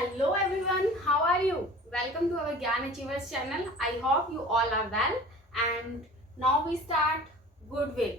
Hello everyone, how are you? Welcome to our Gyan Achievers channel. I hope you all are well and now we start Goodwill.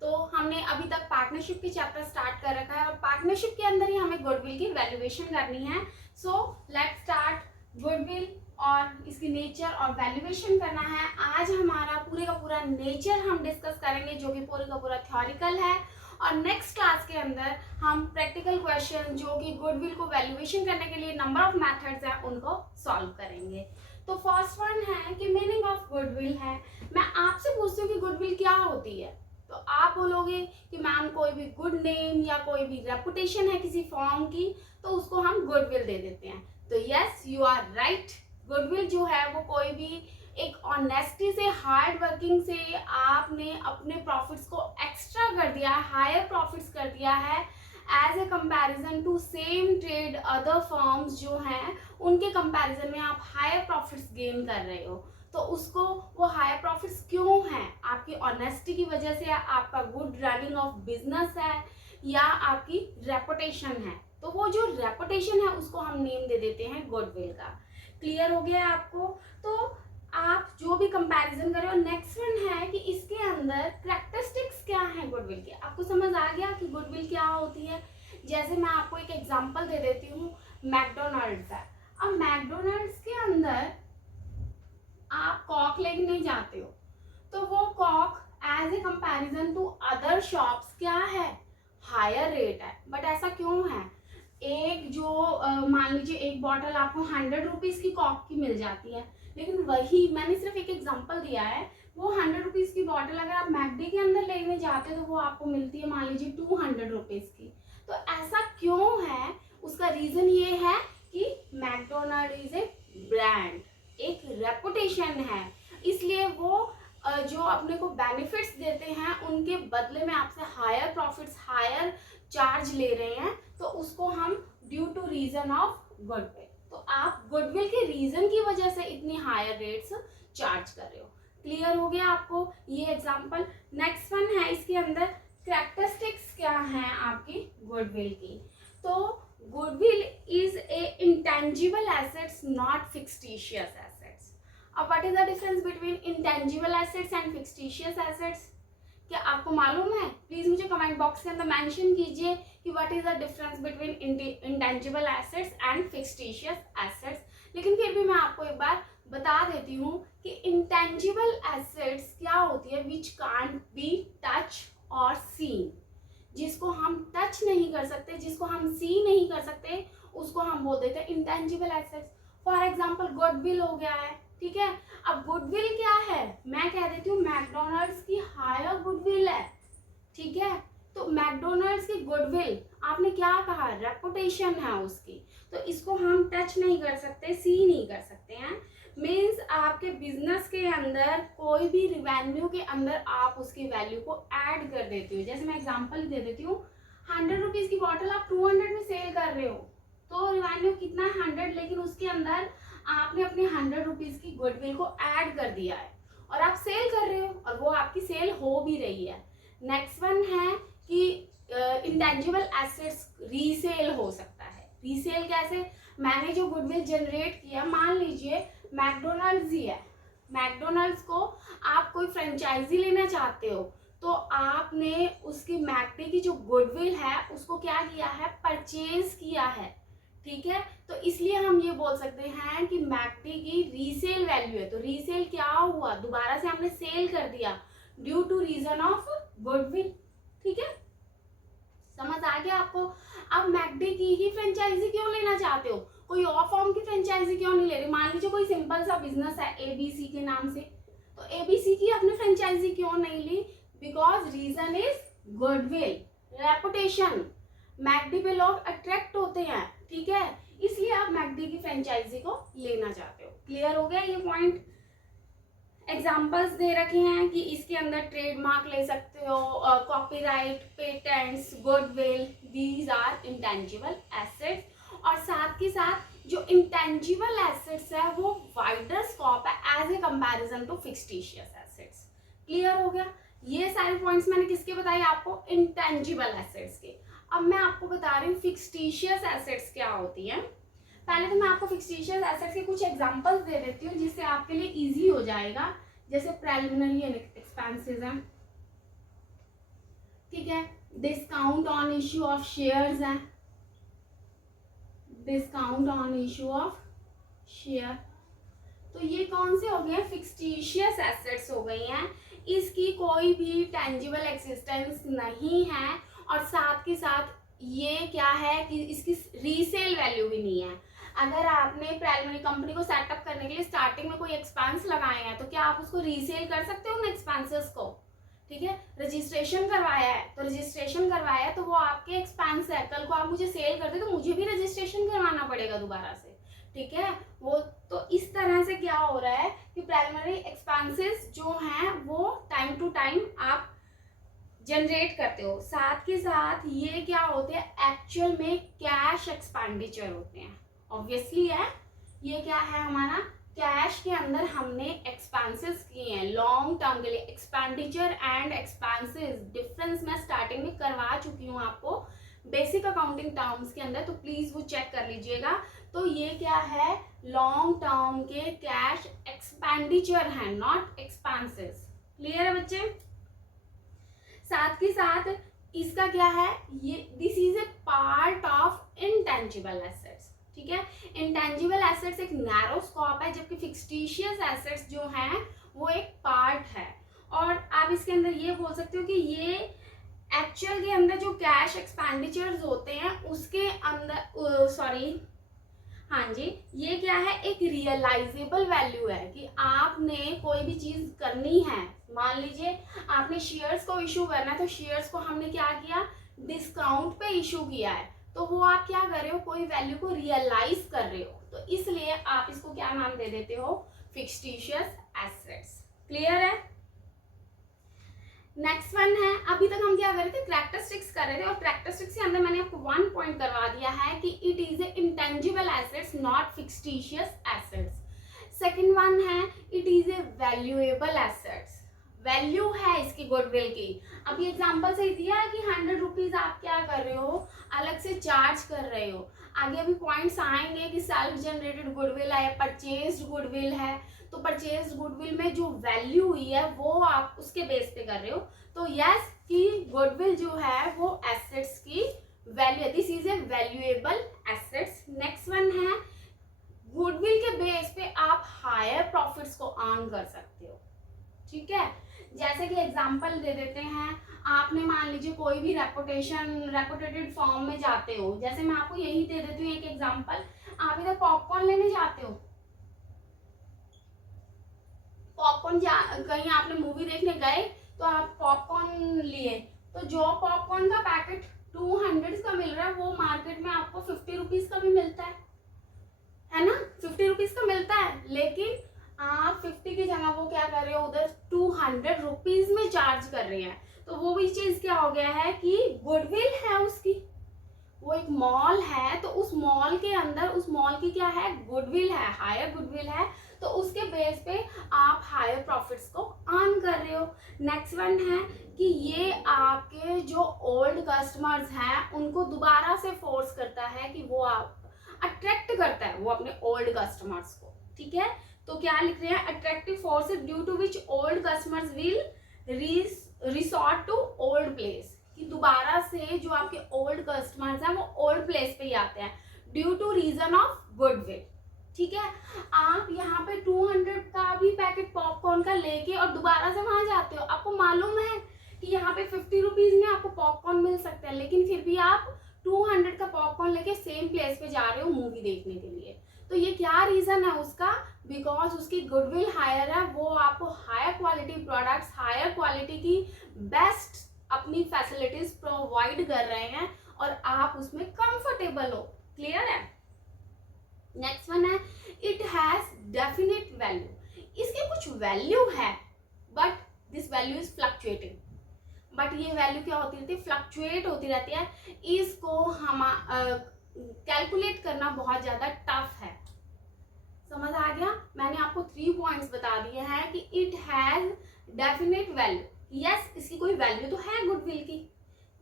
तो हमने अभी तक partnership के chapter start कर रखा है और पार्टनरशिप के अंदर ही हमें गुडविल की वैल्यूएशन करनी है. सो लेट्स स्टार्ट गुडविल और इसकी नेचर और वैल्यूएशन करना है. आज हमारा पूरे का पूरा नेचर हम डिस्कस करेंगे जो कि पूरे का पूरा थ्योरिकल है और नेक्स्ट क्लास के अंदर हम प्रैक्टिकल क्वेश्चन जो कि गुडविल को वैल्यूएशन करने के लिए नंबर ऑफ मेथड्स हैं उनको सॉल्व करेंगे. तो फर्स्ट वन है कि मीनिंग ऑफ गुडविल है. मैं आपसे पूछती हूँ कि गुडविल क्या होती है, तो आप बोलोगे कि मैम कोई भी गुड नेम या कोई भी रेपुटेशन है किसी फॉर्म की तो उसको हम गुडविल दे देते हैं. तो yes you are right. Goodwill जो है वो कोई भी एक ऑनेस्टी से, हार्ड वर्किंग से आपने अपने प्रॉफिट्स को एक्स्ट्रा कर दिया है, हायर प्रॉफिट्स कर दिया है as a comparison to same trade other firms जो हैं उनके कंपैरिजन में आप हायर प्रॉफिट्स गेन कर रहे हो. तो उसको वो हायर प्रॉफिट्स क्यों हैं? आपकी ऑनेस्टी की वजह से, आपका गुड रनिंग ऑफ बिजनेस है या आपकी रेपुटेशन है. तो वो जो रेपुटेशन है उसको हम नेम दे देते हैं गुडविल का. क्लियर हो गया आपको? तो आप जो भी कंपैरिजन करें. और नेक्स्ट वन है कि इसके अंदर कैरेक्टरिस्टिक्स क्या है गुडविल के. आपको समझ आ गया कि गुडविल क्या होती है. जैसे मैं आपको एक एग्जांपल दे देती हूँ. मैकडोनल्ड्स है. अब मैकडोनल्ड्स के अंदर आप कॉक लेने जाते हो तो वो कॉक as a comparison to other shops क्या है, हायर रेट है. बट ऐसा क्यों है? एक जो मान लीजिए एक बॉटल आपको 100 रुपीज़ की कॉक की मिल जाती है, लेकिन वही मैंने सिर्फ एक एग्जांपल दिया है. वो 100 रुपीज़ की बॉटल अगर आप मैकडी के अंदर लेने जाते हो तो वो आपको मिलती है मान लीजिए 200 रुपीज़ की. तो ऐसा क्यों है? उसका रीज़न ये है कि मैकडोनल्ड इज ए ब्रांड, एक रेपुटेशन है. इसलिए वो जो अपने को बेनिफिट्स देते हैं उनके बदले में आपसे हायर प्रॉफिट्स, हायर चार्ज ले रहे हैं. तो उसको हम due to reason of goodwill. तो आप गुडविल के रीजन की वजह से इतनी हायर रेट्स चार्ज कर रहे हो. क्लियर हो गया आपको ये एग्जांपल. नेक्स्ट वन है इसके अंदर कैरेक्टरिस्टिक्स क्या हैं आपकी गुडविल की. तो goodwill is a intangible assets not fictitious assets. अब what is the difference between intangible assets and fictitious assets? क्या आपको मालूम है? प्लीज मुझे कमेंट बॉक्स के अंदर मेंशन कीजिए कि what is the difference between intangible assets and fictitious assets. लेकिन फिर भी मैं आपको एक बार बता देती हूँ कि इंटेंजिबल एसेट्स क्या होती है, विच कांट बी टच और सीन. जिसको हम टच नहीं कर सकते, जिसको हम सी नहीं कर सकते, उसको हम बोल देते हैं intangible assets. For example goodwill हो गया है. ठीक है. अब गुडविल क्या है? मैं कह देती हूँ मैकडोनल्ड्स की हायर गुडविल है. ठीक है. तो मैकडोनल्ड्स की गुडविल आपने क्या कहा, रेपुटेशन है उसकी. तो इसको हम टच नहीं कर सकते, सी नहीं कर सकते हैं. मीन्स आपके बिजनेस के अंदर कोई भी रिवेन्यू के अंदर आप उसकी वैल्यू को ऐड कर देते हो. जैसे मैं एग्जांपल दे देती हूँ. 100 रुपीज़ की बॉटल आप 200 में सेल कर रहे हो तो रिवेन्यू कितना है 100, लेकिन उसके अंदर आपने अपने 100 रुपीज़ की गुडविल को ऐड कर दिया है और आप सेल कर रहे हो और वो आपकी सेल हो भी रही है. नेक्स्ट वन है कि इंटेंजिबल एसेट्स रीसेल हो सकता है. रीसेल कैसे? मैंने जो गुडविल जनरेट किया, मान लीजिए मैकडोनल्ड्स ही है. मैकडोनल्ड्स को आप कोई फ्रेंचाइजी लेना चाहते हो तो आपने उसकी मैकडी की जो गुडविल है उसको क्या किया है, परचेज किया है. ठीक है. तो इसलिए हम ये बोल सकते हैं कि मैकडी की रीसेल वैल्यू है. तो रीसेल क्या हुआ, दोबारा से हमने सेल कर दिया due to reason of goodwill. ठीक है. समझ आ गया आपको? अब मैकडी की ही फ्रेंचाइजी क्यों लेना चाहते हो, कोई और फॉर्म की फ्रेंचाइजी क्यों नहीं ले रहे? मान लीजिए कोई सिंपल सा बिजनेस है एबीसी के नाम से, तो एबीसी की आपने फ्रेंचाइजी क्यों नहीं ली? Because reason is goodwill, reputation. McD पे लोग अट्रैक्ट होते हैं. ठीक है. इसलिए आप मैकडी की फ्रेंचाइजी को लेना चाहते हो. क्लियर हो गया ये पॉइंट? एग्जाम्पल्स दे रखे हैं कि इसके अंदर ट्रेडमार्क ले सकते हो, copyright, patents, goodwill, these are intangible assets. और साथ के साथ जो इंटेंजिबल एसेट्स है वो वाइडर स्कोप है as a comparison to fictitious assets. Clear हो गया? ये सारे पॉइंट्स मैंने किसके बताए आपको, इंटेंजिबल एसेट्स के. अब मैं आपको बता रही हूँ फिक्टिशियस एसेट्स क्या होती हैं. पहले तो मैं आपको फिक्सटिशियस एसेट्स के कुछ एग्जांपल्स दे देती हूँ जिससे आपके लिए इजी हो जाएगा। जैसे प्रिलिमिनरी एक्सपेंसेस हैं, ठीक है, discount on issue of shares है, discount on issue of share. तो ये कौन से हो गए? फिक्सटिशियस एसेट्स हो गई हैं। इसकी कोई भी टेंजिबल एक्सिस्टेंस नहीं है और साथ के साथ ये क्या है कि इसकी रीसेल वैल्यू भी नहीं है। अगर आपने प्राइमरी कंपनी को सेटअप करने के लिए स्टार्टिंग में कोई एक्सपेंस लगाए हैं तो क्या आप उसको रीसेल कर सकते हो उन एक्सपेंसेस को? ठीक है, रजिस्ट्रेशन करवाया है तो रजिस्ट्रेशन करवाया है तो वो आपके एक्सपेंस है, कल को आप मुझे सेल करते तो मुझे भी रजिस्ट्रेशन करवाना पड़ेगा दोबारा से, ठीक है। वो तो इस तरह से क्या हो रहा है कि प्राइमरी एक्सपेंसेस जो हैं वो टाइम टू टाइम आप जनरेट करते हो। साथ के साथ ये क्या होते हैं? एक्चुअल में कैश एक्सपेंडिचर होते हैं। ऑब्वियसली है, ये क्या है हमारा? कैश के अंदर हमने एक्सपेंसेस किए हैं लॉन्ग टर्म के लिए। एक्सपेंडिचर एंड एक्सपेंसेस डिफरेंस मैं स्टार्टिंग में करवा चुकी हूँ आपको बेसिक अकाउंटिंग टर्म्स के अंदर, तो प्लीज वो चेक कर लीजिएगा। तो ये क्या है? लॉन्ग टर्म के कैश एक्सपेंडिचर है, नॉट एक्सपेंसेस। क्लियर है बच्चे? साथ के साथ इसका क्या है? ये this is A part of intangible assets, ठीक है। इंटेंजिबल एसेट्स एक नैरो स्कोप है, जबकि फिक्सटिशियस एसेट्स जो हैं वो एक पार्ट है। और आप इसके अंदर ये बोल सकते हो कि ये एक्चुअल के अंदर जो कैश एक्सपेंडिचर्स होते हैं उसके अंदर हाँ जी, ये क्या है? एक रियलाइजेबल वैल्यू है कि आपने कोई भी चीज करनी है। मान लीजिए आपने शेयर्स को इशू करना है तो शेयर्स को हमने क्या किया? डिस्काउंट पे इशू किया है, तो वो आप क्या कर रहे हो? कोई वैल्यू को रियलाइज कर रहे हो, तो इसलिए आप इसको क्या नाम दे देते हो? फिक्सटिशियस एसेट्स। क्लियर है? नेक्स्ट वन है, अभी तक हम क्या कर रहे थे? कैरेक्टरिस्टिक्स कर रहे थे, और कैरेक्टरिस्टिक्स के अंदर मैंने आपको वन पॉइंट करवा दिया है कि it is a intangible assets not fictitious assets. Second one है it is a valuable assets. Value है इसकी गुडविल की। अभी एग्जांपल से दिया है कि 100 रुपीज आप क्या कर रहे हो? अलग से चार्ज कर रहे हो। आगे अभी पॉइंट्स आएंगे कि सेल्फ जनरेटेड गुडविल है, परचेज्ड गुडविल है। तो परचेज गुडविल में जो वैल्यू हुई है वो आप उसके बेस पे कर रहे हो। तो यस कि गुडविल जो है वो एसेट्स की वैल्यू है। This is a valuable assets. Next one है गुडविल के बेस पे आप हायर प्रॉफिट्स को अर्न कर सकते हो, ठीक है। जैसे कि एग्जांपल दे देते हैं, आपने मान लीजिए कोई भी रेपुटेटेड फॉर्म में जाते हो। जैसे मैं आपको यही दे देती हूँ एक एग्जांपल, आप इधर पॉपकॉर्न लेने जाते हो, पॉपकॉर्न कहीं आपने मूवी देखने गए तो आप पॉपकॉर्न लिए, तो जो पॉपकॉर्न का पैकेट 200 का मिल रहा है वो मार्केट में आपको 50 रुपीज का भी मिलता है ना? 50 रुपीज का मिलता है, लेकिन आप 50 की जगह वो क्या कर रहे हो? उधर 200 रुपीज में चार्ज कर रहे हैं। तो वो भी चीज क्या हो गया है कि गुडविल है उसकी। वो एक मॉल है तो उस मॉल के अंदर उस मॉल की क्या है? गुडविल है, हायर गुडविल है। तो उसके बेस पे आप हायर प्रॉफिट्स को अर्न कर रहे हो। नेक्स्ट वन है कि ये आपके जो ओल्ड कस्टमर्स हैं उनको दोबारा से फोर्स करता है कि वो आप अट्रैक्ट करता है वो अपने ओल्ड कस्टमर्स को, ठीक है। तो क्या लिख रहे हैं? Attractive force due to which old customers will resort to old place, कि दोबारा से जो आपके ओल्ड कस्टमर्स हैं वो ओल्ड प्लेस पे ही आते हैं due to reason of goodwill, ठीक है। आप यहाँ पे 200 का भी पैकेट पॉपकॉर्न का लेके और दोबारा से वहां जाते हो, आपको मालूम है कि यहाँ पे 50 रुपीज में आपको पॉपकॉर्न मिल सकता है, लेकिन फिर भी आप 200 का पॉपकॉर्न लेके सेम प्लेस पे जा रहे हो मूवी देखने के लिए। तो ये क्या रीजन है उसका? बिकॉज उसकी गुडविल हायर है, वो आपको higher quality products, higher quality की बेस्ट अपनी फैसिलिटीज प्रोवाइड कर रहे हैं और आप उसमें कंफर्टेबल हो। क्लियर है? नेक्स्ट वन है इट हैज डेफिनेट वैल्यू। इसकी कुछ वैल्यू है but this value is fluctuating. But ये वैल्यू क्या होती रहती है? फ्लक्चुएट होती रहती है। इसको हम कैलकुलेट करना बहुत ज्यादा टफ है। समझ आ गया? मैंने आपको 3 पॉइंट्स बता दिए हैं कि it has definite value. Yes, इसकी कोई वैल्यू तो है गुडविल की,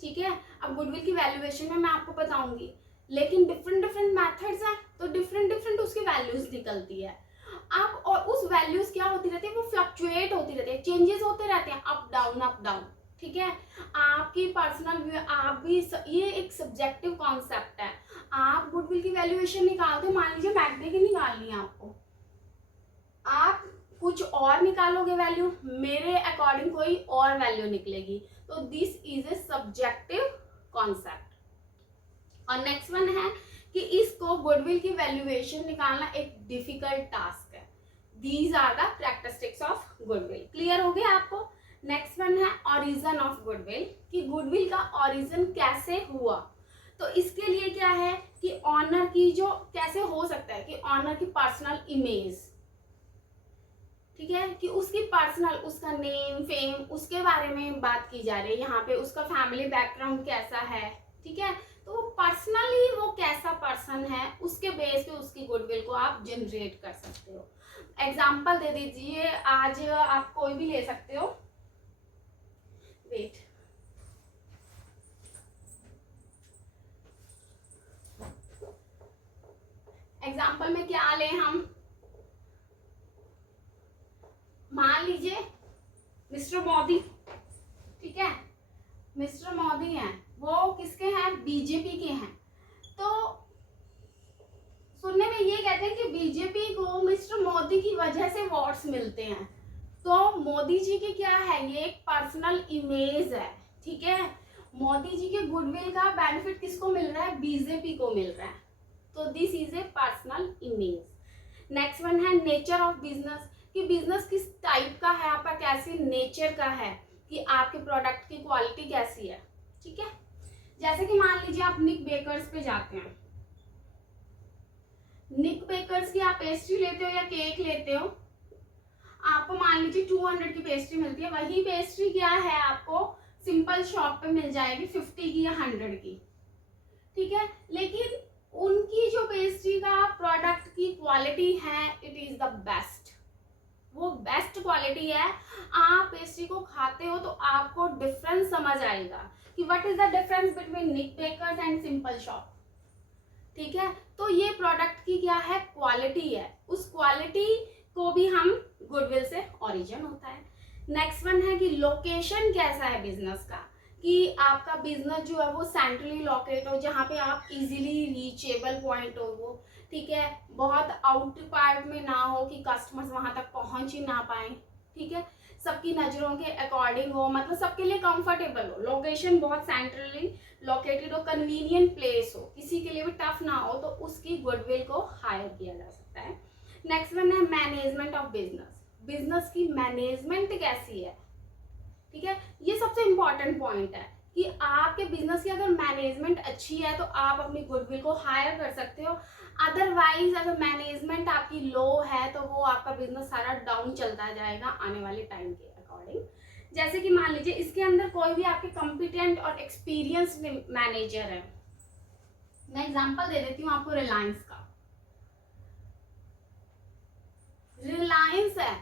ठीक है। अब गुडविल की वैल्यूएशन में मैं आपको बताऊंगी, लेकिन डिफरेंट मेथड्स हैं। तो डिफरेंट डिफरेंट उसकी वैल्यूज निकलती है। आप और उस वैल्यूज क्या होती रहती है, वो फ्लक्चुएट होती रहती है, चेंजेस होते रहते हैं, अप डाउन अप डाउन। ठीक है, आपकी पर्सनल व्यू, आप भी ये एक सब्जेक्टिव कॉन्सेप्ट है। आप गुडविल की वैल्यूएशन निकालते हो, मान लीजिए मैकडी की निकालनी है आपको, आप कुछ और निकालोगे वैल्यू, मेरे अकॉर्डिंग कोई और वैल्यू निकलेगी, तो this is a subjective concept. और नेक्स्ट वन है कि इसको गुडविल की वैल्यूएशन निकालना एक डिफिकल्ट टास्क है। These are the characteristics of goodwill. Clear हो गया आपको? नेक्स्ट वन है ओरिजिन ऑफ गुडविल, कि गुडविल का ओरिजिन कैसे हुआ। तो इसके लिए क्या है कि ऑनर की जो कैसे हो सकता है कि ऑनर की पर्सनल इमेज, ठीक है, कि उसकी पर्सनल, उसका नेम फेम, उसके बारे में बात की जा रही है यहाँ पे, उसका फैमिली बैकग्राउंड कैसा है। ठीक है, तो वो पर्सनली वो कैसा पर्सन है, उसके बेस पे उसकी गुडविल को आप जनरेट कर सकते हो। एग्जाम्पल दे दीजिए, आज आप कोई भी ले सकते हो, वेट, एग्जाम्पल में क्या लें हम, मान लीजिए मिस्टर मोदी। ठीक है, मिस्टर मोदी हैं, वो किसके हैं, बीजेपी के हैं। तो सुनने में ये कहते हैं कि बीजेपी को मिस्टर मोदी की वजह से वोट्स मिलते हैं। तो मोदी जी की क्या है, ये एक पर्सनल इमेज है। ठीक है, मोदी जी के गुडविल का बेनिफिट किसको मिल रहा है, बीजेपी को मिल रहा है। तो this is A personal image. Next one है नेचर ऑफ बिजनेस, कि बिजनेस किस टाइप का है, आपका कैसी नेचर का है, कि आपके प्रोडक्ट की क्वालिटी कैसी है। ठीक है, जैसे कि मान लीजिए आप निक बेकर्स पे जाते हैं, निक बेकर्स की आप पेस्ट्री लेते हो या केक लेते हो, आपको मान लीजिए 200 की पेस्ट्री मिलती है, वही पेस्ट्री क्या है आपको सिंपल शॉप पे मिल जाएगी 50 की या 100 की। ठीक है, लेकिन उनकी जो पेस्ट्री का प्रोडक्ट की क्वालिटी है, इट इज द बेस्ट, वो बेस्ट क्वालिटी है। आप पेस्ट्री को खाते हो तो आपको डिफरेंस समझ आएगा कि what is the difference between Nick bakers and simple shop. ठीक है, तो ये प्रोडक्ट की क्या है, क्वालिटी है, उस क्वालिटी को भी हम गुडविल से ओरिजिन होता है। नेक्स्ट वन है कि लोकेशन कैसा है बिजनेस का, कि आपका बिजनेस जो है वो सेंट्रली लोकेट हो, जहाँ पे आप इजीली रीचेबल पॉइंट हो वो। ठीक है, बहुत आउट पार्ट में ना हो कि कस्टमर्स वहां तक पहुंच ही ना पाए। ठीक है, सबकी नजरों के अकॉर्डिंग हो, मतलब सबके लिए कंफर्टेबल हो, लोकेशन बहुत सेंट्रली लोकेटेड हो, कन्वीनियंट प्लेस हो, किसी के लिए भी टफ ना हो, तो उसकी गुडविल को हायर किया जा सकता है। नेक्स्ट वन है मैनेजमेंट ऑफ बिजनेस, बिजनेस की मैनेजमेंट कैसी है। ठीक है, ये सबसे इंपॉर्टेंट पॉइंट है कि आपके बिजनेस की अगर मैनेजमेंट अच्छी है तो आप अपनी गुडविल को हायर कर सकते हो। अदरवाइज अगर मैनेजमेंट आपकी लो है तो वो आपका बिजनेस सारा डाउन चलता जाएगा आने वाले टाइम के अकॉर्डिंग। जैसे कि मान लीजिए इसके अंदर कोई भी आपके कॉम्पिटेंट और एक्सपीरियंस मैनेजर है, मैं एग्जांपल दे देती हूँ आपको रिलायंस का। रिलायंस है,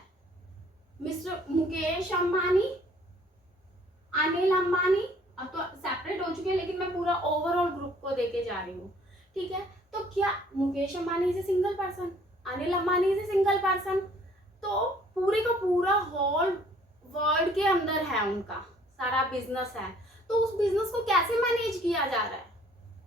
मिस्टर मुकेश अंबानी, अनिल अंबानी, अब तो सेपरेट हो चुके हैं लेकिन मैं पूरा ओवरऑल ग्रुप को देके जा रही हूँ। ठीक है, तो क्या Mukesh Ambani is a single person, Anil Ambani is a single person, तो पूरे का पूरा होल वर्ल्ड के अंदर है उनका सारा बिजनेस है, तो उस बिजनेस को कैसे मैनेज किया जा रहा है।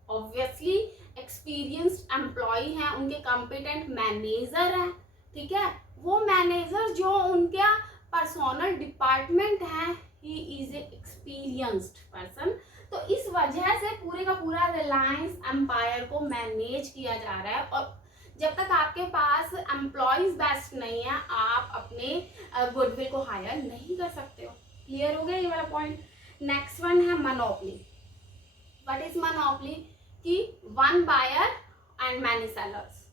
ऑब्वियसली एक्सपीरियंस्ड एम्प्लॉय है, उनके कॉम्पिटेंट मैनेजर है। ठीक है, वो मैनेजर जो उनका पर्सनल डिपार्टमेंट है, he is a experienced person. तो इस वजह से पूरे का पूरा रिलायंस एम्पायर को मैनेज किया जा रहा है। और जब तक आपके पास एम्प्लॉयज बेस्ट नहीं है, आप अपने गुडविल को हायर नहीं कर सकते हो। क्लियर हो गया ये वाला पॉइंट। नेक्स्ट वन है मोनोपोली। व्हाट इज मोनोपोली, कि one buyer and many sellers,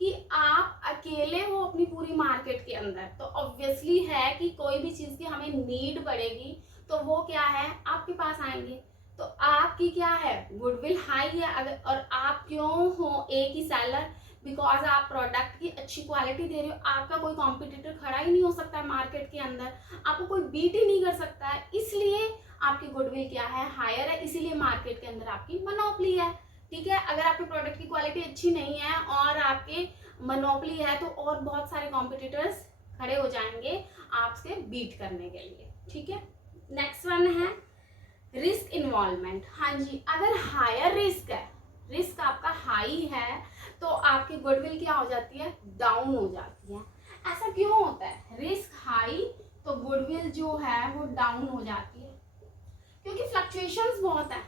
कि आप अकेले हो अपनी पूरी मार्केट के अंदर, तो ऑब्वियसली है कि कोई भी चीज़ की हमें नीड पड़ेगी तो वो क्या है, आपके पास आएंगे। तो आपकी क्या है, गुडविल हाई है। अगर और आप क्यों हो एक ही सेलर, बिकॉज आप प्रोडक्ट की अच्छी क्वालिटी दे रहे हो, आपका कोई कॉम्पिटिटर खड़ा ही नहीं हो सकता है मार्केट के अंदर, आपको कोई बीट ही नहीं कर सकता है, इसलिए आपकी गुडविल क्या है, हायर है, इसीलिए मार्केट के अंदर आपकी मोनोपोली है। ठीक है। अगर आपके प्रोडक्ट की क्वालिटी अच्छी नहीं है और आपके मोनोपोली है तो और बहुत सारे कॉम्पिटिटर्स खड़े हो जाएंगे आपसे बीट करने के लिए, ठीक है। नेक्स्ट वन है रिस्क इन्वॉल्वमेंट। हाँ जी, अगर हायर रिस्क है, रिस्क आपका हाई है, तो आपकी गुडविल क्या हो जाती है, डाउन हो जाती है। ऐसा क्यों होता है, रिस्क हाई तो गुडविल जो है वो डाउन हो जाती है? क्योंकि फ्लक्चुएशंस बहुत है,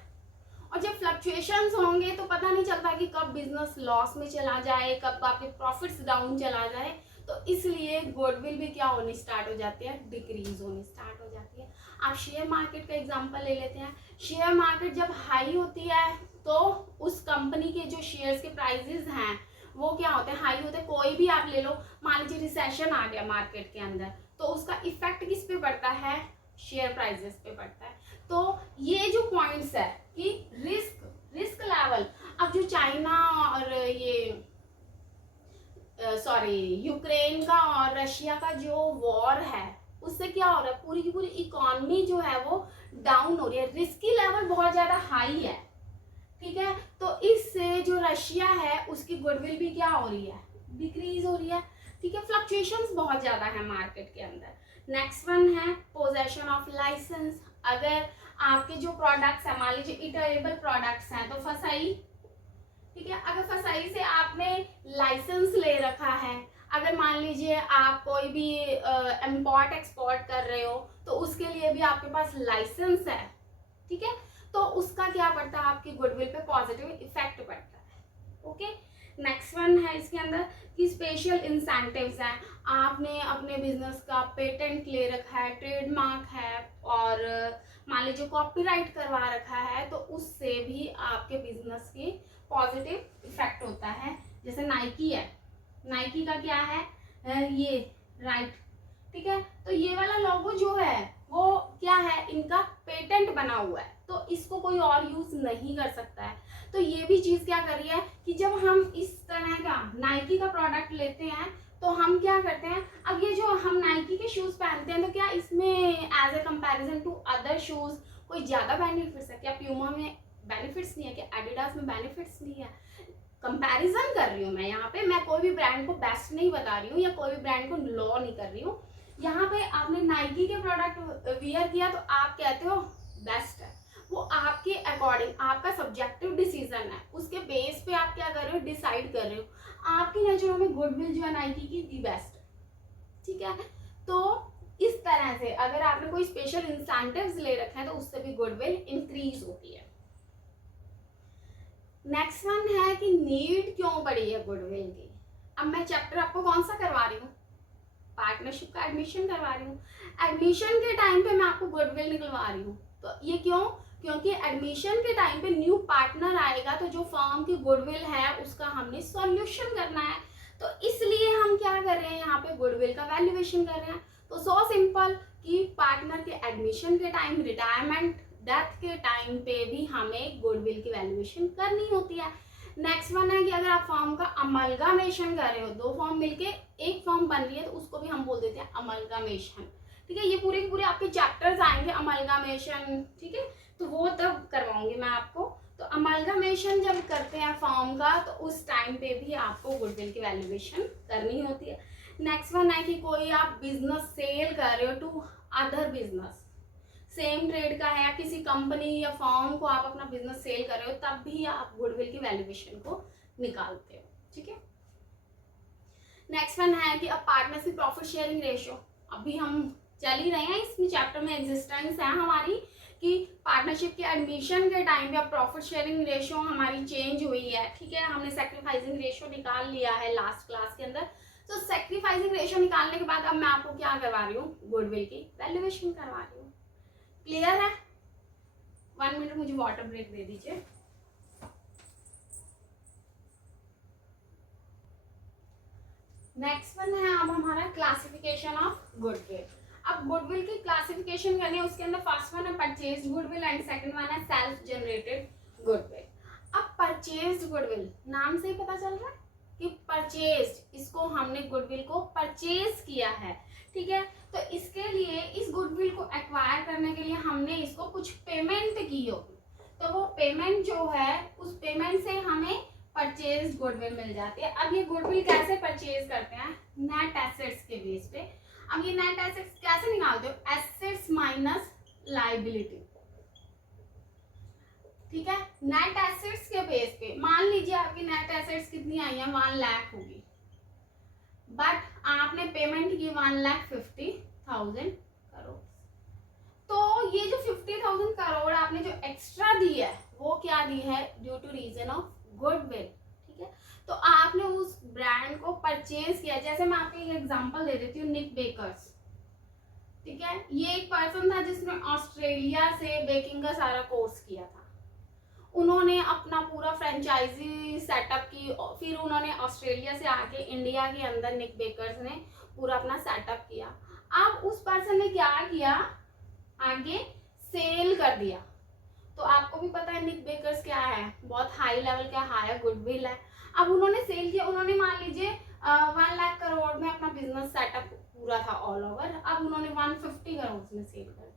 और जब फ्लक्चुएशंस होंगे तो पता नहीं चलता कि कब बिजनेस लॉस में चला जाए, कब आपके प्रॉफिट्स डाउन चला जाए। तो इसलिए गुडविल भी क्या होनी स्टार्ट हो जाती है, डिक्रीज होनी स्टार्ट हो जाती है। आप शेयर मार्केट का एग्जांपल ले लेते हैं। शेयर मार्केट जब हाई होती है तो उस कंपनी के जो शेयर्स के प्राइसेस हैं वो क्या होते हैं, हाई होते हैं। कोई भी आप ले लो, मान लीजिए रिसेशन आ गया मार्केट के अंदर, तो उसका इफेक्ट किस पे पड़ता है, शेयर प्राइसेस पे पड़ता है। तो ये जो पॉइंट्स है कि रिस्क लेवल, अब जो चाइना और ये यूक्रेन का और रशिया का जो वॉर है उससे क्या हो रहा है, पूरी की पूरी इकोनॉमी जो है वो डाउन हो रही है, रिस्की लेवल बहुत ज्यादा हाई है, ठीक है। तो इससे जो रशिया है उसकी गुडविल भी क्या हो रही है, डिक्रीज हो रही है, ठीक है। फ्लक्चुएशंस बहुत ज्यादा है मार्केट के अंदर। नेक्स्ट वन है पोजेशन ऑफ लाइसेंस। अगर आपके जो प्रोडक्ट्स है, मान लीजिए इटरेबल प्रोडक्ट्स हैं, तो फसाई, ठीक है। अगर फसाई से आपने लाइसेंस ले रखा है, अगर मान लीजिए आप कोई भी इम्पोर्ट एक्सपोर्ट कर रहे हो तो उसके लिए भी आपके पास लाइसेंस है, ठीक है, तो उसका क्या पड़ता है, आपकी गुडविल पे पॉजिटिव इफेक्ट पड़ता है। ओके, नेक्स्ट वन है इसके अंदर कि स्पेशल इंसेंटिव्स हैं। आपने अपने बिजनेस का पेटेंट ले रखा है, ट्रेडमार्क है, और मान लीजिए कॉपीराइट करवा रखा है, तो उससे भी आपके बिजनेस की पॉजिटिव इफेक्ट होता है। जैसे नाइकी है, नाइकी का क्या है, ये राइट, ठीक है। तो ये वाला लोगो जो है वो क्या है, इनका पेटेंट बना हुआ है, तो इसको कोई और यूज नहीं कर सकता है। तो ये भी चीज क्या कर रही है कि जब हम इस तरह का नाइकी का प्रोडक्ट लेते हैं तो हम क्या करते हैं, अब ये जो हम नाइकी के शूज पहनते हैं तो क्या इसमें as a comparison to other shoes कोई ज्यादा बेनिफिट्स है क्या, प्यूमा में बेनिफिट्स नहीं है क्या, एडिडास में बेनिफिट्स नहीं है? कंपैरिजन कर रही हूँ मैं यहाँ पे, मैं कोई भी ब्रांड को बेस्ट नहीं बता रही हूँ या कोई भी ब्रांड को लो नहीं कर रही हूँ। यहाँ पे आपने नाइकी के प्रोडक्ट वियर किया तो आप कहते हो बेस्ट है, वो आपके अकॉर्डिंग आपका सब्जेक्टिव डिसीजन है, उसके बेस पे आप क्या कर रहे हो, डिसाइड कर रहे हो। आपकी नजरों में गुडविल जो है नाइकी की दी बेस्ट है, ठीक है। तो इस तरह से अगर आपने कोई स्पेशल इंसेंटिव्स ले रखे हैं तो उससे भी गुडविल इंक्रीज होती है। नेक्स्ट वन है कि नीड क्यों बढ़ी है गुडविल की। अब मैं चैप्टर आपको कौन सा करवा रही हूँ, पार्टनरशिप का एडमिशन करवा रही हूँ। एडमिशन के टाइम पे मैं आपको गुडविल निकलवा रही हूँ, तो ये क्यों, क्योंकि एडमिशन के टाइम पे न्यू पार्टनर आएगा तो जो फर्म की गुडविल है उसका हमने सॉल्यूशन करना है, तो इसलिए हम क्या कर रहे हैं, यहाँ पे गुडविल का वैल्यूएशन कर रहे हैं। तो सो सिंपल कि पार्टनर के एडमिशन के टाइम, रिटायरमेंट, डेथ के टाइम पे भी हमें गुडविल की वैल्यूएशन करनी होती है। नेक्स्ट वन है कि अगर आप फॉर्म का अमलगामेशन कर रहे हो, दो फॉर्म मिलके एक फॉर्म बन रही है, तो उसको भी हम बोल देते हैं अमलगामेशन, ठीक है। ये पूरे के पूरे आपके चैप्टर्स आएंगे अमलगामेशन, ठीक है, तो वो तब करवाऊंगी मैं आपको। तो अमलगामेशन जब करते हैं फॉर्म का तो उस टाइम पे भी आपको गुडविल की वैल्यूएशन करनी होती है। नेक्स्ट वन है कि कोई आप बिजनेस सेल कर रहे हो to other business, same trade का है, किसी कंपनी या फॉर्म को आप अपना बिजनेस सेल कर रहे हो, तब भी आप गुडविल की वैल्यूएशन को निकालते हो, ठीक है। नेक्स्ट वन है कि अब पार्टनरशिप प्रॉफिट शेयरिंग रेशियो, अभी हम चल ही रहे हैं इसमें चैप्टर में, एग्जिस्टेंस है हमारी कि पार्टनरशिप के एडमिशन के टाइम पे अब प्रॉफिट शेयरिंग रेशियो हमारी चेंज हुई है, ठीक है। हमने सैक्रिफाइसिंग रेशियो निकाल लिया है लास्ट क्लास के अंदर। तो सैक्रिफाइसिंग रेशियो निकालने के बाद अब मैं आपको क्या करवा रही हूँ, गुडविल की वैल्यूएशन करवा रही हूँ। क्लियर है? 1 मिनट मुझे वाटर ब्रेक दे दीजिए। नेक्स्ट वन है अब हमारा क्लासिफिकेशन ऑफ गुडविल। अब गुडविल की क्लासिफिकेशन करनी है, उसके अंदर फर्स्ट वन है purchase goodwill and second one है सेल्फ जनरेटेड गुडविल। अब परचेज गुडविल नाम से ही पता चल रहा है कि परचेज, इसको हमने गुडविल को परचेज किया है, ठीक है। तो इसके लिए इस गुडविल को एक्वायर करने के लिए हमने इसको कुछ पेमेंट की होगी, तो वो पेमेंट जो है उस पेमेंट से हमें परचेज गुडविल मिल जाती है। अब ये गुडविल कैसे परचेज करते हैं? नेट एसेट्स के बेस पे। अब ये नेट एसेट्स कैसे निकालते हो? एसेट्स माइनस लायबिलिटी, ठीक है। नेट एसेट्स के बेस पे मान लीजिए आपकी नेट एसेट्स कितनी आई है, 1 लाख होगी, बट आपने पेमेंट की 1,50,000 करोड़। तो ये जो 50,000 करोड़ आपने जो एक्स्ट्रा दी है वो क्या दी है? Due to reason of goodwill, ठीक है। तो आपने उस ब्रांड को परचेज किया। जैसे मैं आपको एक एग्जांपल दे देती हूँ, निक बेकर्स, ठीक है। ये एक पर्सन था जिसने ऑस्ट्रेलिया से बेकिंग का सारा कोर्स किया था। उन्होंने अपना पूरा फ्रेंचाइजी सेटअप की, फिर उन्होंने ऑस्ट्रेलिया से आके इंडिया के अंदर निक बेकर्स ने पूरा अपना सेटअप किया। अब उस पर्सन ने क्या किया, आगे सेल कर दिया। तो आपको भी पता है निक बेकर्स क्या है, बहुत हाई लेवल का हायर गुडविल है। अब उन्होंने सेल किया, उन्होंने मान लीजिए 1 लाख करोड़ में अपना बिजनेस सेटअप पूरा था ऑल ओवर। अब उन्होंने 150 करोड़ में सेल कर,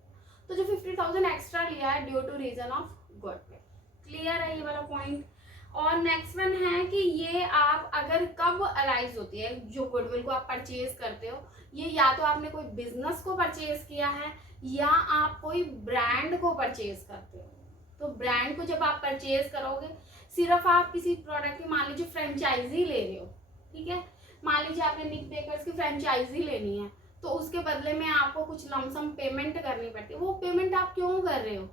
तो जो 50,000 एक्स्ट्रा लिया है due to reason of goodwill. Clear है ये वाला पॉइंट? और नेक्स्ट वन है कि ये आप अगर कब अराइज होती है, जो गुडविल को आप परचेज करते हो, ये या तो आपने कोई बिजनेस को परचेज किया है या आप कोई ब्रांड को परचेज करते हो। तो ब्रांड को जब आप परचेज करोगे, सिर्फ आप किसी प्रोडक्ट की मान लीजिए फ्रेंचाइजी ले रहे हो, ठीक है। मान लीजिए आपने निक बेकर्स की फ्रेंचाइजी लेनी है, तो उसके बदले में आपको कुछ लमसम पेमेंट करनी पड़ती है। वो पेमेंट आप क्यों कर रहे हो?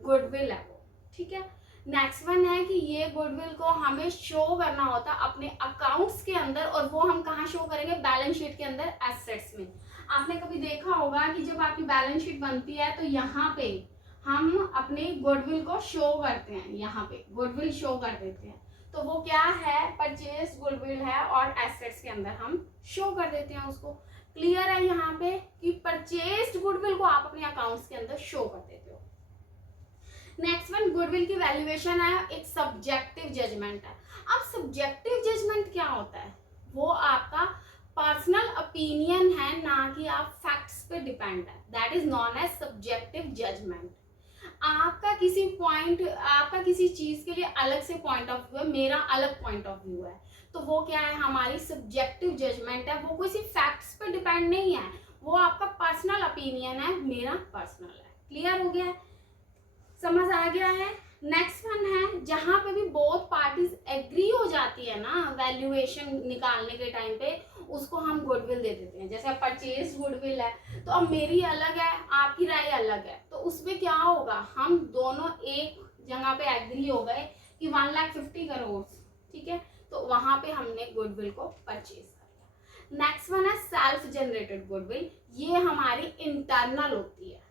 गुडविल है वो, ठीक है। नेक्स्ट वन है कि ये गुडविल को हमें शो करना होता है अपने अकाउंट्स के अंदर, और वो हम कहाँ शो करेंगे? बैलेंस शीट के अंदर, एसेट्स में। आपने कभी देखा होगा कि जब आपकी बैलेंस शीट बनती है तो यहाँ पे हम अपने गुडविल को शो करते हैं, यहाँ पे गुडविल शो कर देते हैं। तो वो क्या है? परचेज गुडविल है और एसेट्स के अंदर हम शो कर देते हैं उसको। क्लियर है यहाँ पे कि परचेज गुडविल को आप अपने अकाउंट्स के अंदर शो कर देते हो। नेक्स्ट वन, गुडविल की वैल्यूएशन है, एक सब्जेक्टिव जजमेंट है। अब सब्जेक्टिव जजमेंट क्या होता है? वो आपका पर्सनल ओपिनियन है, ना कि आप फैक्ट्स पे डिपेंड है। That is known as subjective judgement. आपका किसी चीज के लिए अलग से पॉइंट ऑफ व्यू है, मेरा अलग पॉइंट ऑफ व्यू है, तो वो क्या है? हमारी सब्जेक्टिव जजमेंट है। वो किसी फैक्ट्स पे डिपेंड नहीं है, वो आपका पर्सनल ओपिनियन है, मेरा पर्सनल है। क्लियर हो गया? समझ आ गया है? नेक्स्ट वन है, जहां पे भी बोथ पार्टीज एग्री हो जाती है ना वैल्यूएशन निकालने के टाइम पे, उसको हम गुडविल दे देते हैं। जैसे परचेज गुडविल है, तो अब मेरी अलग है, आपकी राय अलग है, तो उसमें क्या होगा? हम दोनों एक जगह पे एग्री हो गए कि 1,50,000 करोड़, ठीक है। तो वहां पे हमने गुडविल को परचेज कर लिया। नेक्स्ट वन है सेल्फ जनरेटेड गुडविल। ये हमारी इंटरनल होती है,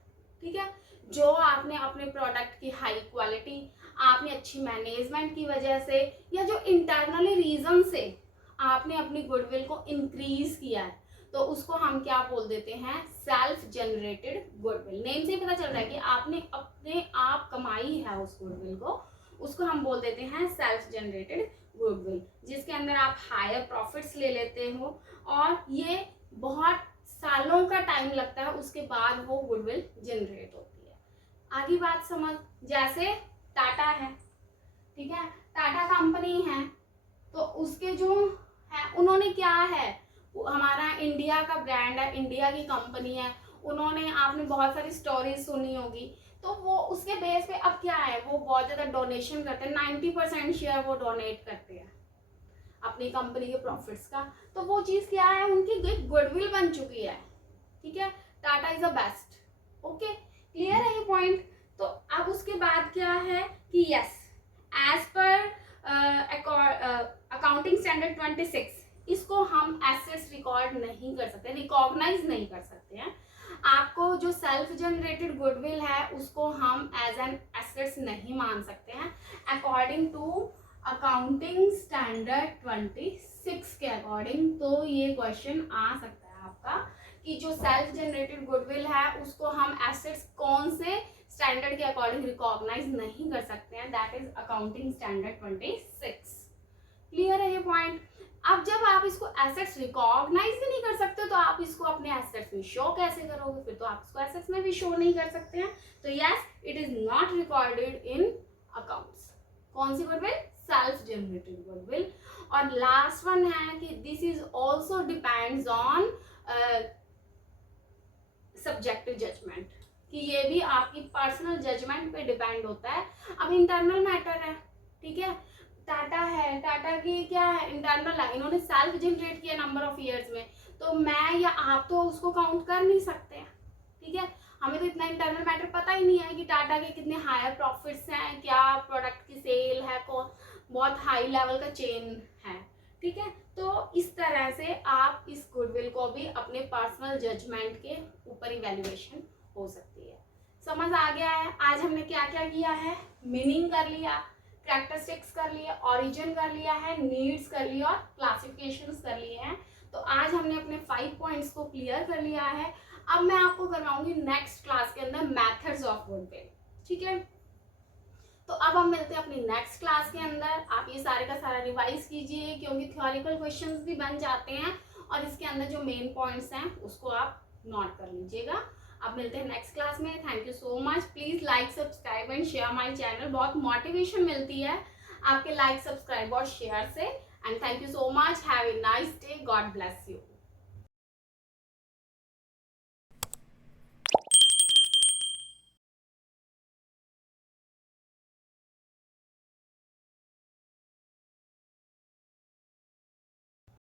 ठीक है। जो आपने अपने प्रोडक्ट की हाई क्वालिटी, आपने अच्छी मैनेजमेंट की वजह से, या जो इंटरनली रीजन से आपने अपनी गुडविल को इंक्रीज किया है, तो उसको हम क्या बोल देते हैं? Self generated goodwill. नेम से ही पता चल रहा है कि आपने अपने आप कमाई है उस गुडविल को, उसको हम बोल देते हैं सेल्फ जनरेटेड गुडविल, जिसके अंदर आप हायर प्रॉफिट्स ले लेते हो, और ये बहुत सालों का टाइम लगता है, उसके बाद वो गुडविल जनरेट होती है। आगे बात समझ, जैसे टाटा है, ठीक है, टाटा कंपनी है, तो उसके जो है, उन्होंने क्या है, हमारा इंडिया का ब्रांड है, इंडिया की कंपनी है, उन्होंने, आपने बहुत सारी स्टोरीज सुनी होगी, तो वो उसके बेस पे अब क्या है, वो बहुत ज़्यादा डोनेशन करते हैं, 90% शेयर वो डोनेट करते हैं अपनी कंपनी के प्रॉफिट्स का। तो वो चीज़ क्या है, उनकी गुडविल बन चुकी है, ठीक है। Tata is the best. Okay, clear है ये पॉइंट? तो अब उसके बाद क्या है कि yes, as per accounting standard 26, इसको हम एसेट्स रिकॉर्ड नहीं कर सकते, रिकॉग्नाइज नहीं कर सकते हैं। आपको जो सेल्फ जनरेटेड गुडविल है उसको हम एज एन एसेट्स नहीं मान सकते हैं अकॉर्डिंग टू अकाउंटिंग स्टैंडर्ड 26 के अकॉर्डिंग। तो ये क्वेश्चन आ सकता है आपका कि जो सेल्फ जनरेटेड गुडविल है उसको हम एसेट्स कौन से स्टैंडर्ड के अकॉर्डिंग रिकॉग्नाइज नहीं कर सकते हैं, that is accounting standard 26। Clear है ये पॉइंट? अब जब आप इसको एसेट्स रिकॉग्नाइज भी नहीं कर सकते तो आप इसको अपने एसेट्स में शो कैसे करोगे? फिर तो आप इसको एसेट्स में भी शो नहीं कर सकते हैं। तो yes, it is not recorded in accounts. कौन सी गुडविल? Self generated goodwill. और लास्ट वन है कि this is also depends on subjective judgement, कि ये भी आपकी पर्सनल जजमेंट पे डिपेंड होता है। अब इंटरनल मैटर है, ठीक है, टाटा है, टाटा की क्या है, इंटरनल है, इन्होंने सेल्फ जनरेट किया नंबर ऑफ ईयर्स में, तो मैं या आप तो उसको काउंट कर नहीं सकते हैं, ठीक है। हमें तो इतना इंटरनल मैटर पता ही नहीं है कि टाटा के कितने हायर प्रॉफिट्स हैं, क्या प्रोडक्ट की सेल है, कौन बहुत हाई लेवल का चेन है, ठीक है। तो इस तरह से आप इस गुडविल को भी अपने पर्सनल जजमेंट के ऊपर इवैल्यूएशन हो सकती है। समझ आ गया है? आज हमने क्या क्या किया है? मीनिंग कर लिया, कैरेक्टरिस्टिक्स कर लिया, ओरिजिन कर लिया है, नीड्स कर लिया और क्लासिफिकेशंस कर लिए हैं। तो आज हमने अपने 5 पॉइंट्स को क्लियर कर लिया है। अब मैं आपको करवाऊंगी नेक्स्ट क्लास के अंदर मेथड्स ऑफ गुडविल, ठीक है। तो अब हम मिलते हैं अपनी नेक्स्ट क्लास के अंदर। आप ये सारे का सारा रिवाइज कीजिए, क्योंकि थ्योरिकल क्वेश्चंस भी बन जाते हैं और इसके अंदर जो मेन पॉइंट्स हैं उसको आप नोट कर लीजिएगा। अब मिलते हैं नेक्स्ट क्लास में। Thank you so much. Please like, subscribe and share my channel. बहुत मोटिवेशन मिलती है आपके लाइक, सब्सक्राइब और शेयर से। And thank you so much. Have a nice day. God bless you.